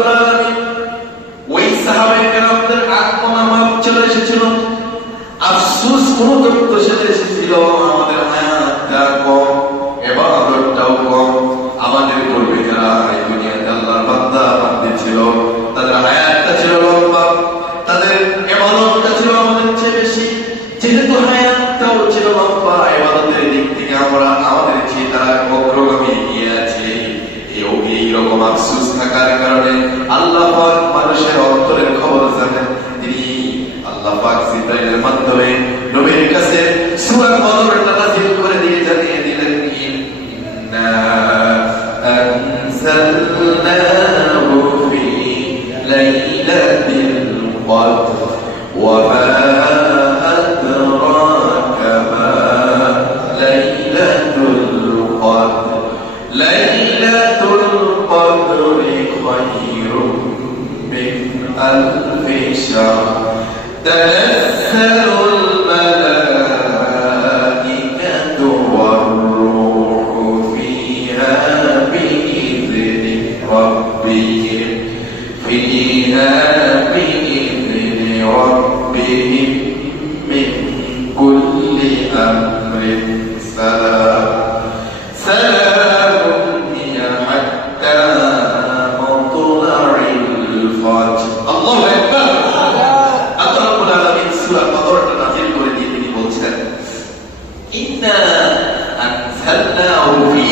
রাব্বুল আলামিন ওই সাহাবায়ে কেরামদের আত্মা মাপ চলে এসেছিল, আফসোস অনুতপ্ত সাথে এসেছিল, আমাদের হায়াতটা কম, ইবাদতটাও কম, আমাদের পূর্বে যারা এই দুনিয়াতে আল্লাহর বান্দা বান্দী ছিল তাদের হায়াতটা ছিল লম্বা, তাদের ইবাদতটা ছিল আমাদের চেয়ে বেশি। যেহেতু হায়াতটাও ছিল লম্বা, ইবাদতের দিক থেকে আমরা আমাদের চেয়ে তারা অগ্রগামী এগিয়ে আছে। এইরকম আফসোস থাকার কারণে আল্লাহ পাক মানুষের অন্তরের খবর জানেন। তিনি আল্লাহ পাক জিবরাইলের মাধ্যমে নবীর কাছে সূরা কদরটা নাযিল করে দিয়ে জানিয়ে দিলেন, ইন্না আনজালনাহু ফি লাইলাতিল কদর ওয়া মা আদরাকা মা লাইলাতুল কদর লাইলাতুল কদরি খায়রুম মিন আলফি শাহর তানাজ্জালুল মালাইকাতু ওয়ার-রূহু ফীহা বিইذনি রাব্বিহিম মিন কুল্লি আমরিন সালাম সালামুন হিয়া হাত্তা মাতলা'ইল ফাজর। আল্লাহু আকবার। আল্লাহ রাব্বুল আলামিন সূরা কদরটা নাযিল করে দিয়ে তিনি বলছেন, ইন্না আনজালনাহু ফি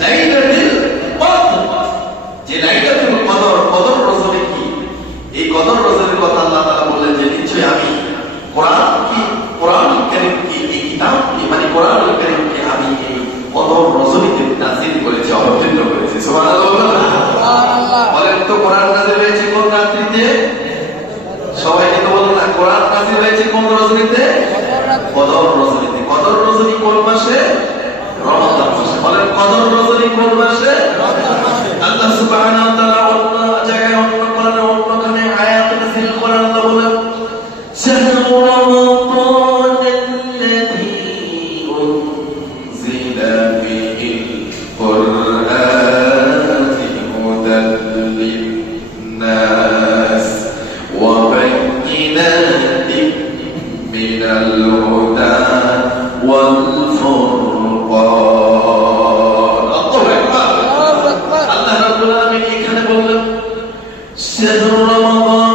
লাইলাতিল কদর। যে লাইলাতুল কদর, কদর রজনী কি? এই কদর রজনীর কথা আল্লাহ তাআলা বললেন যে নিশ্চয়ই আমি কোরআনুল কারীমকে, এই কিতাবকে মানে কোরআনুল কারীমকে আমি এই কদর রজনীতে নাযিল করেছি, অবতীর্ণ করেছি। সুবহানাল্লাহ। বলেন তো কোরআন নাযিল হয়েছে কোন রাত্রিতে? সবাই কিন্তু বলেন না, কোরআন নাযিল হয়েছে কোন রজনীতে? কদর রজনীতে। কদর রজনী কোন মাসে? রমজান মাসে। বলেন কদর রজনী কোন মাসে? রমজান মাসে। আল্লাহ সুবহানাহু ওয়া তাআলা অন্য জায়গায় অন্য কোরআনে অন্যখানে আয়াত নাযিল করেন, আল্লাহ বলেন শাহরু রমাদানাল্লাযী উনজিলা ফীহিল কুরআনু হুদাল লিন-নাস ওয়া বায়্যিনাতিন মিনাল হুদা ওয়াল ফুরকান। আল্লাহু আকবার। আল্লাহ রাব্বুল আলামিন এখানে বললেন শাহরু রমাদান,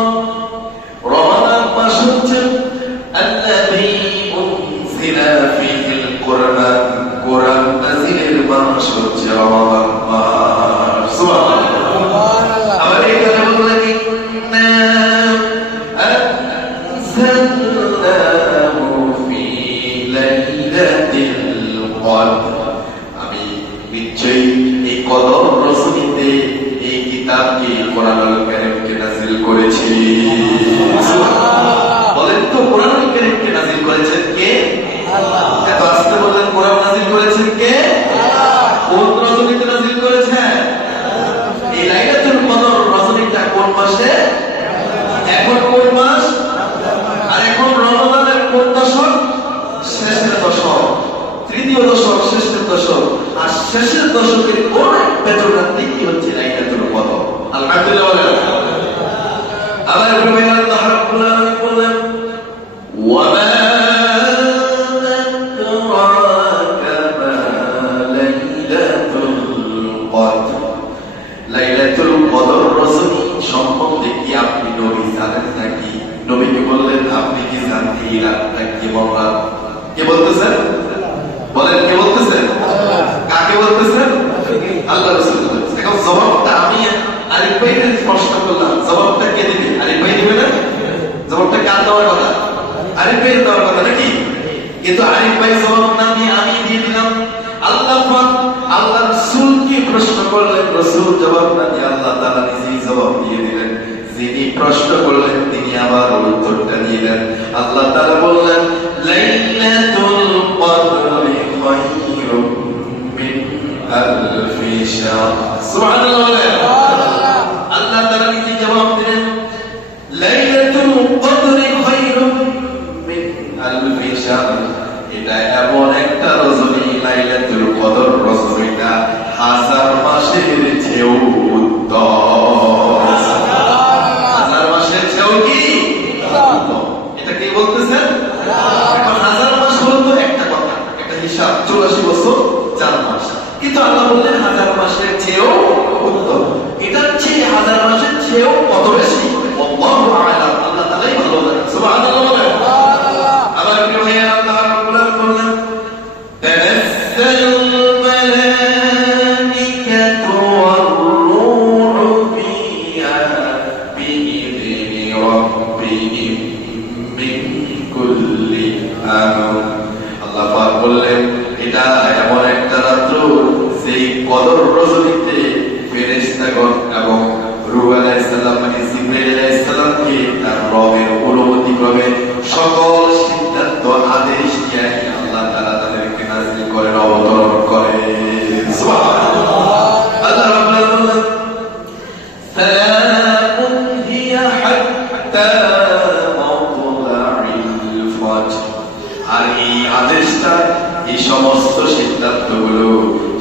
রমাদান মাস হচ্ছে আল্লাযী উনজিলা ফীহিল কুরআন, কোরআন নাযিলের মাস হচ্ছে রমাদান মাস। সুবহানাল্লাহ। আবার এখানে বললেন ইন্না আনজালনাহু ফী লাইলাতিল কদর, আমি নিশ্চয়ই এই কদর রজনীতে এই কিতাবকে, কোরআনুল কারীমকে নাযিল করেছি। বলেন তো কোরআনুল কারীমকে নাযিল করেছেন কে? আল্লাহ। এত আস্তে বললেন, কোরআন নাযিল করেছেন কে? আল্লাহ। কোন রজনীতে নাযিল করেছেন? এই লাইলাতুল কদর রজনীটা কোন মাসে? এখন কোন মাস? আর এখন রমজানের কোন দশক? শেষের দশক, তৃতীয় দশক, শেষের দশক। আর শেষের দশকের কোন বেজর রাত্রি কি হচ্ছে লাইলাতুল কদর। আলহামদুলিল্লাহ। আবার আল্লাহ রাব্বুল আলামিন বলেন ওয়া মা আদরাকা মা লাইলাতুল কদর। লাইলাতুল কদর রজনী সম্বন্ধে কি আপনি নবী জানেন নাকি? নবীকে বললেন আপনি কি জানেন এই রাতটা কেমন রাত? কে বলতেছেন? বলেন কে বলতেছেন? কাকে বলতেছেন? আল্লাহ রাসূল বলতেছেন। এখন জবাবটা আমি আরিফ ভাইকে প্রশ্ন করলাম, জবাবটা কে দিবে? আরিফ ভাই দিবে না? জবাবটা কার দেওয়ার কথা? আরিফ ভাই দেওয়ার কথা নাকি? কিন্তু আরিফ ভাই জবাব না দিয়ে আমি দিয়ে দিলাম। আল্লাহ পাক আল্লাহ রাসূলকে প্রশ্ন করলেন, রাসূল জবাব না দিয়ে আল্লাহ তাআলা নিজেই জবাব দিয়ে দিলেন। যিনি প্রশ্ন করলেন তিনি আবার উত্তরটা দিলেন। আল্লাহ তাআলা বললেন লাইলাতুল কদরি খায়রুম মিন আলফি শাহর। সুবহানাল্লাহ। আল্লাহ তাআলা নিজে জবাব দিলেন লাইলাতুল কদরি খায়রুম মিন আলফি শাহর। এটা এমন সালামুন হিয়া হাত্তা মাতলাইল ফাজর। আর এই আদেশটা, এই সমস্ত সিদ্ধান্তগুলো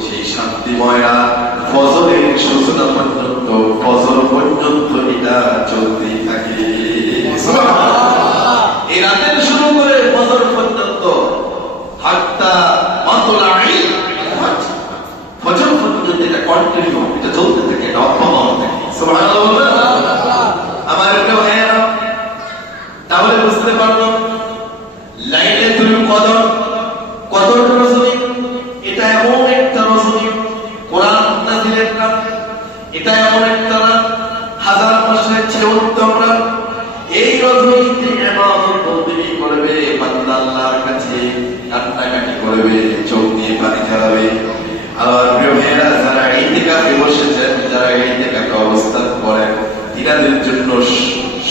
সেই শান্তিময় রাত ফজরের সূচনা পর্যন্ত, ফজর পর্যন্ত এটা চলতেই থাকে। এই রাতের শুরু করে ফজর পর্যন্ত, হাত্তা মাতলাইল ফাজর, ফজর পর্যন্ত এটা কন্টিনিউ, এটা চলতে থাকে, এটা অব্যাহত থাকে। সুবহানাল্লাহ। আমার একটা ভাইয়েরা, তাহলে বুঝতে পারলো লাইলাতুল কদর, কদর রজনী, এটা এমন একটা রজনী, কোরআন নাযিলের রাত, এটা এমন একটা রাত, হাজার মাসের চেয়ে উত্তম রাত। এই রজনীতে ইবাদত বন্দেগী করবে বান্দা, আল্লাহর কাছে কান্নাকাটি করবে, চোখ দিয়ে পানি ঝরাবে। আর প্রিয় ভাইয়েরা, যারা ইতিকাফে বসেছেন, যারা ইতিকাফে অবস্থান করেন, তিনাদের জন্য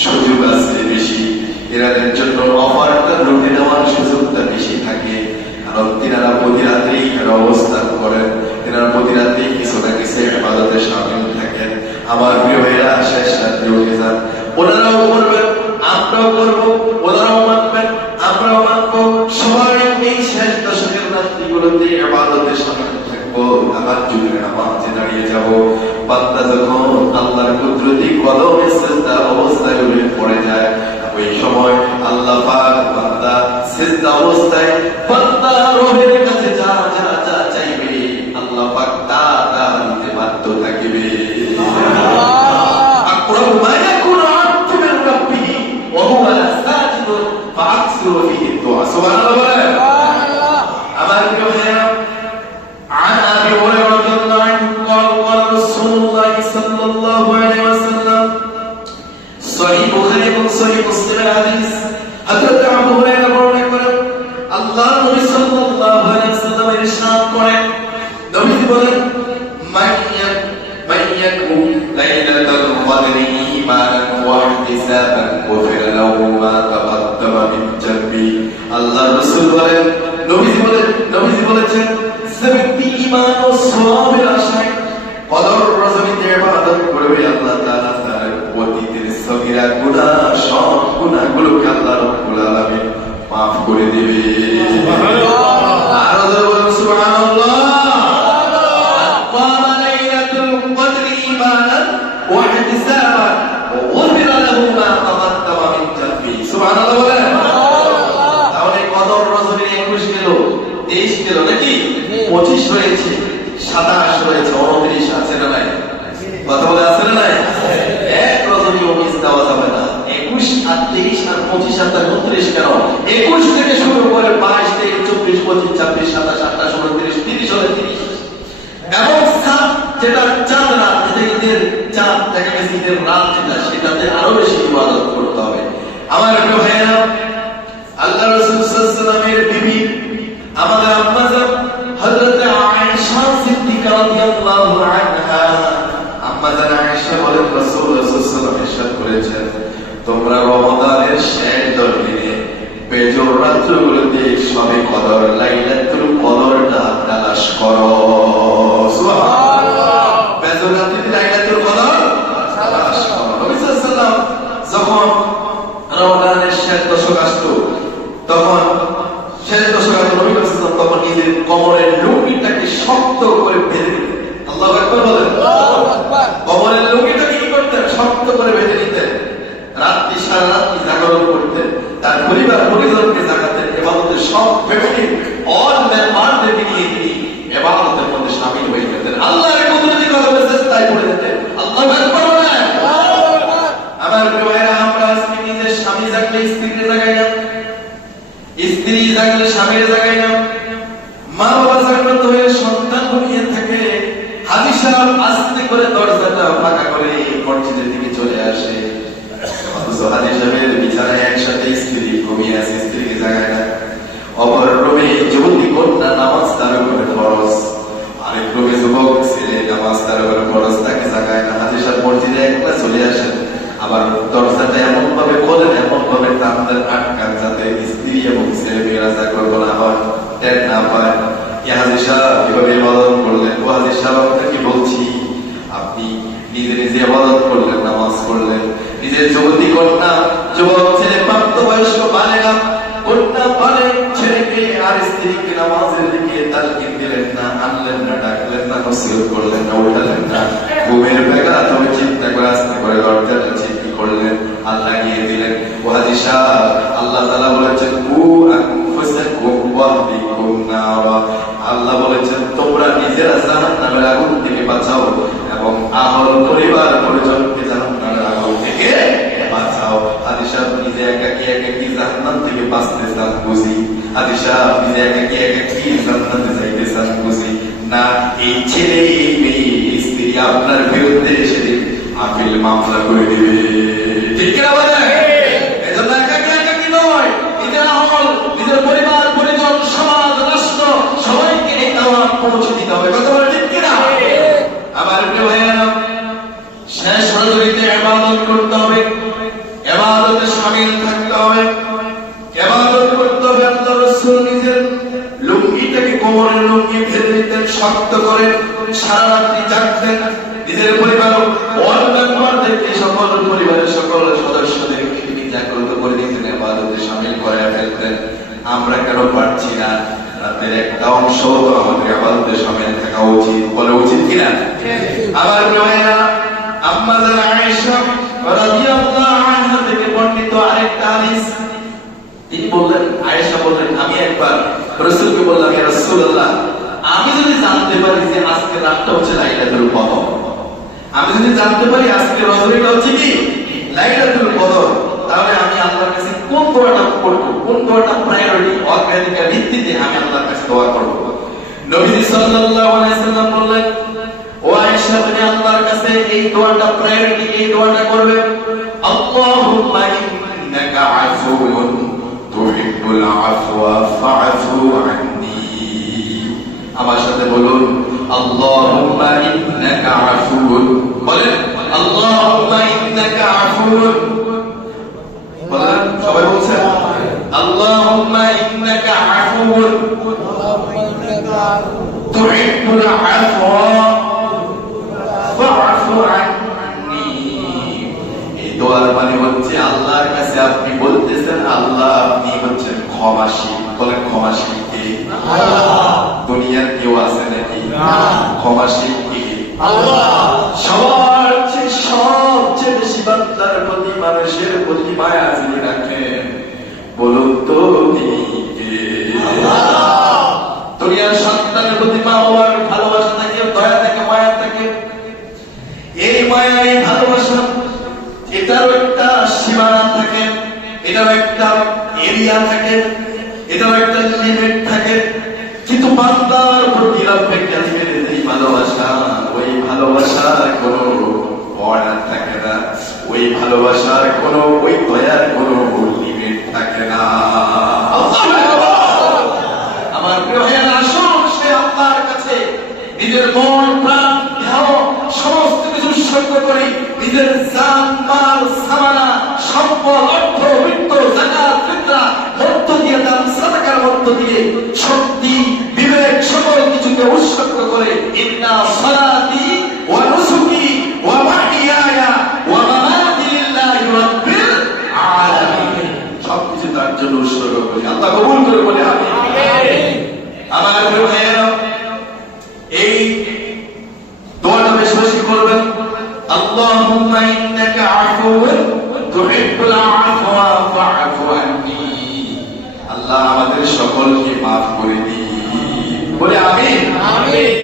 সুযোগ আছে বেশি, তিনাদের জন্য অফারটা লুটে নেওয়ার সুযোগটা বেশি থাকে। কারণ তিনারা প্রতি রাতেই এখানে অবস্থান করেন, তিনারা প্রতি রাতেই কিছু না কিছু ইবাদতে শামিল থাকেন। আমার প্রিয় ভাইয়েরা, শেষ রাত্রে উঠে যান, ওনারাও করবেন, আমরাও করবো, ওনারাও মানবেন, আমরাও মানবো। সবাই এই শেষ দশকের রাত্রিগুলোতে ইবাদতে শামিল থাকবো, আমার যুগের নামাজে দাঁড়িয়ে যাবো। বান্দা যখন আল্লাহর কুদরতি কদমে সিজদা অবস্থায় উঠে পড়ে যায়, ওই সময় আল্লাহ পাক বান্দা সিজদা অবস্থায় বান্দা রবের কাছে যা যা যা চাইবে, আল্লাহ পাক তা তা দিতে বাধ্য থাকবে। আকরাবু মা ইয়াকুনু আবদু মিন রাব্বিহি ওয়া হুয়া সাজিদুন ফাআকসিরু ফিহি দুআ। সুবহানাল্লাহ। আমার প্রিয় ভাইরা, عن أبي هريرة رضي الله عنه قال قال رسول الله صلى الله عليه وسلم صحيح البخاري وصحيح مسلم الحديث حضرت আবু হুরায়রা বর্ণনা করেন, আল্লাহর নবী সাল্লাল্লাহু আলাইহি ওয়াসাল্লাম ইরশাদ করেন, নবী বলেন, মাইয়াকু লাইলাতুল কদরি ঈমানান ওয়া ইহতিসাবান গুফিরা লাহু মা তাকাদ্দামা মিন যামবি। আল্লাহর রাসূল বলেন, নবীজি বলেছেন, যে ব্যক্তি ঈমান ও সওয়াবের আশায় কদর রজনীতে ইবাদত করবে, আল্লাহ তাআলা তার অতীতের সগীরা গুনাহ, সব গুনাহগুলোকে আল্লাহ রাব্বুল আলামিন মাফ করে দিবে। সুবহানাল্লাহ। আর জোরে বলুন সুবহানাল্লাহ। ওয়া লাইলাতুল কদরি ঈমানান ওয়া ইহতিসাবান ওয়া গুফিরা লাহু মা তাকাদ্দামা মিন যামবি। সুবহানাল্লাহ বলেন। তাহলে কদর রজনী 21 গেল, 23 গেল নাকি? 25 রয়েছে, 27 রয়েছে, 29 আছে না নাই? কথা বলে আছে না নাই? এক রজনীও মিস দেওয়া যাবে না। 21 আর 23 আর 25 আর 29 কেন? 21 থেকে শুরু করে 22, 23, 24, 25, 26, 27, 28, 29, 30 হলে 30। এবং সাত, যেটা চাঁদ রাত, যেটা ঈদের চাঁদ দেখা গেছে, ঈদের রাত যেটা, সেটাতে আরো বেশি ইবাদত করতে হবে। আমার প্রিয় ভাইয়েরা, আল্লাহ রাসূল সাল্লাল্লাহু আলাইহি ওয়াসাল্লামের বিবি আমাদের আম্মা জান হযরত আয়েশা সিদ্দিকা রাদিয়াল্লাহু আনহা, আম্মা জান আয়েশা বলেন, রাসূলুল্লাহ সাল্লাল্লাহু আলাইহি ওয়াসাল্লাম ইরশাদ করেছেন, তোমরা রমাদানের শেষ 10 দিনে বেজর রাতগুলোতে সবে কদর, লাইলাতুল কদরটা তালাশ করো। সুবহানাল্লাহ। বেজর রাতে লাইলাতুল কদর তালাশ করো। নবী সাল্লাল্লাহু আলাইহি ওয়াসাল্লাম যখন রমাদানের শেষ দশক আসতো, তখন শেষ দশক আসতো, নবী সাল্লাল্লাহু আলাইহি ওয়াসাল্লাম তখন নিজের কোমরের লুঙ্গিটাকে শক্ত করে বেঁধে দিতেন। আল্লাহু আকবার বলেন। আল্লাহু আকবার। কোমরের লুঙ্গিটাকে কি করতেন? শক্ত করে বেঁধে দিতেন। রাত্রি সারা রাত্রি জাগরণ করতেন, তার পরিবার পরিজনকে জাগাতেন, ইবাদতের সব ফ্যামিলি অল মেম্বারদেরকে নিয়ে তিনি ইবাদতের মধ্যে শামিল হয়ে যেতেন। আল্লাহর কুদরতি কদমে সিজদায় পড়ে যেতেন। আল্লাহু আকবার বলেন। আল্লাহু আকবার। আমার প্রিয় ভাইরা, আমরা আজকে নিজের স্বামী জাগলে স্ত্রীকে জাগাই না, স্ত্রী জাগলে স্বামীকে জাগাই না, মা বাবা জাগ্রত হয়ে সন্তান ঘুমিয়ে থাকে, হাজী সাহেব আস্তে করে দরজাটা ফাঁকা করে মসজিদের দিকে চলে আসে, অথচ হাজী সাহেবের বিছানায় একসাথে স্ত্রী ঘুমিয়ে আছে, স্ত্রীকে জাগায় না। অপর রুমে যুবতী কন্যা নামাজ তার উপরে ফরজ, আরেক রুমে যুবক ছেলে নামাজ তার উপরে ফরজ, তাকে জাগায় না। হাজী সাহেব মসজিদে একলা চলে আসেন, আবার দরজাটা এমন ভাবে খোলেন, এমন ভাবে তাদের আটকান, যাতে স্ত্রী এবং ছেলে মেয়েরা জাগ্রত না হয়, টের না পায়। হাজী সাহেব কিভাবে ইবাদত করলেন? ও হাজী সাহেব, আপনাকে বলছি, আপনি নিজে নিজে ইবাদত করলেন, নামাজ পড়লেন। নিজের যুবতী কন্যা, যুবক ছেলে, প্রাপ্তবয়স্ক বালেগা কন্যা বালেক ছেলেকে আর স্ত্রীকে নামাজের দিকে তালকিন দিলেন না, আনলেন না, ডাকলেন না, নসিহত করলেন না, উঠালেন না। ঘুমের বেলা তবে চিন্তা করে আস্তে করে দরজাটা চিন্তা করলেন, আল্লাহ গিয়ে দিলেন। ও হাজি সাহেব, আল্লাহ তাআলা বলেছেন আল্লাহ বলেছেন তোমরা নিজেরা জাহান্নামের আগুন থেকে বাঁচাও এবং আহল পরিবার পরিজনকে জাহান্নামের আগুন থেকে বাঁচাও। হাজি সাহেব নিজে একাকি জাহান্নাম থেকে বাঁচতে চান বুঝি? হাজি সাহেব নিজে একাকি জান্নাতে যাইতে চান বুঝি? না, এই ছেলে এই মেয়ে স্ত্রী আপনার বিরুদ্ধে সেদিন আপিল মামলা করে দিবে। ঠিক কিনা বলেন? এজন্য একাকি নয়, নিজের আমল, নিজের পরিবার পরিজন, সমাজ, রাষ্ট্র সবাইকে এই দাওয়াত পৌঁছে দিতে হবে। কথা বলে ঠিক কিনা? আমার প্রিয় ভাইয়েরা, শেষ রজনীতে ইবাদত করতে হবে, ইবাদতে শামিল থাকতে হবে, ইবাদত করতে হবে। আল্লাহর রাসূল নিজের লুঙ্গিটাকে, কোমরের লুঙ্গি ফেলে দিতেন শক্ত করে, সারা রাত্রি জাগতেন। নিজের পরিবার অন্যান্যদেরকে, সকল পরিবারের সকল সদস্যদেরকে তিনি জাগ্রত করে দিতেন, ইবাদতে শামিল করে ফেলতেন। আমরা কেন পারছি না? রাতের একটা অংশ তো আমাদের ইবাদতে শামিল থাকা উচিত, বলে উচিত কিনা? আমার ভাইয়েরা, আম্মা জান আয়েশা রাদিয়াল্লাহু আনহা থেকে বর্ণিত আরেকটা হাদিস, তিনি বললেন, আয়েশা বললেন, আমি একবার রাসূলকে বললাম, ইয়া রাসূলুল্লাহ, আমি যদি জানতে পারি যে আজকে রাতটা হচ্ছে লাইলাতুল কদর, আমি যদি জানতে পারি আজকে রজনীটা হচ্ছে কি লাইলাতুল কদর, তাহলে আমি আল্লাহর কাছে কোন দোয়াটা করব, কোন দোয়াটা প্রায়োরিটি, অগ্রাধিকার ভিত্তিতে আমি আল্লাহর কাছে দোয়া করব? নবীজি সাল্লাল্লাহু আলাইহি সাল্লাম বললেন, ও আয়েশা, তুমি আল্লাহর কাছে এই দোয়াটা প্রায়োরিটি, এই দোয়াটা করবে, আল্লাহুম্মা ইন্নাকা আফুউন তুহিব্বুল আফওয়া ফাআফু আন্নী। আমার সাথে বলুন, আল্লাহুম্মা ইন্নাকা আফুউন, বলেন আল্লাহুম্মা ইন্নাকা আফুউন, বলেন সবাই বলছেন আল্লাহুম্মা ইন্নাকা আফুউন তুহিব্বুল আফওয়া ফাআফু আন্নী। এই দোয়ার মানে হচ্ছে আল্লাহর কাছে আপনি বলতেছেন, আল্লাহ আপনি হচ্ছেন ক্ষমাশীল। বলেন ক্ষমাশীল কে? আল্লাহ। দুনিয়ার কেউ আছে নাকি? না। ক্ষমাশীল কে? আল্লাহ। সবচেয়ে বেশি বান্দার প্রতি, মানুষের প্রতি মায়া যিনি রাখেন, বলুন তো তিনি কে? আল্লাহ। দুনিয়ার সন্তানের প্রতি মা বাবার ভালোবাসা থাকে, দয়া থাকে, মায়া থাকে। এই মায়া, এই ভালোবাসা, এটারও একটা সীমানা থাকে, এটারও একটা এরিয়া থাকে, এটারও একটা লিমিট থাকে। কিন্তু বান্দার প্রতি রব্বুল কারীমের এই ভালোবাসা, ওই ভালোবাসার কোনো বর্ডার থাকে না, ওই ভালোবাসার কোনো, ওই দয়ার কোনো লিমিট থাকে না। আমার প্রিয় ভাইয়েরা, আসুন সে আল্লাহর কাছে নিজের মন, প্রাণ, দেহ সমস্ত কিছু উৎসর্গ করি, নিজের জান, মাল, সামানা, সম্পদ, অর্থ, বৃত্ত, যাকাত, ফিতরা মধ্য দিয়ে, দান সাদাকার মধ্য দিয়ে, শক্তি, বিবেক সকল কিছুকে উৎসর্গ করে, ইন্না সালাতি ওয়া নুসুকি ওয়া মাহইয়ায়া ওয়া মামাতি লিল্লাহি রাব্বিল আলামিন, সবকিছু তার জন্য উৎসর্গ করি। আল্লাহ কবুল করে বলে আমিন। আমার প্রিয় ভাইয়েরা, এই দোয়াটা বেশি বেশি করবেন। আল্লাহুম্মা ইন্নাকা আফুউন তুহিব্বুল আফওয়া ফাআফু আন্নী। আল্লাহ আমাদের সকলকে মাফ করে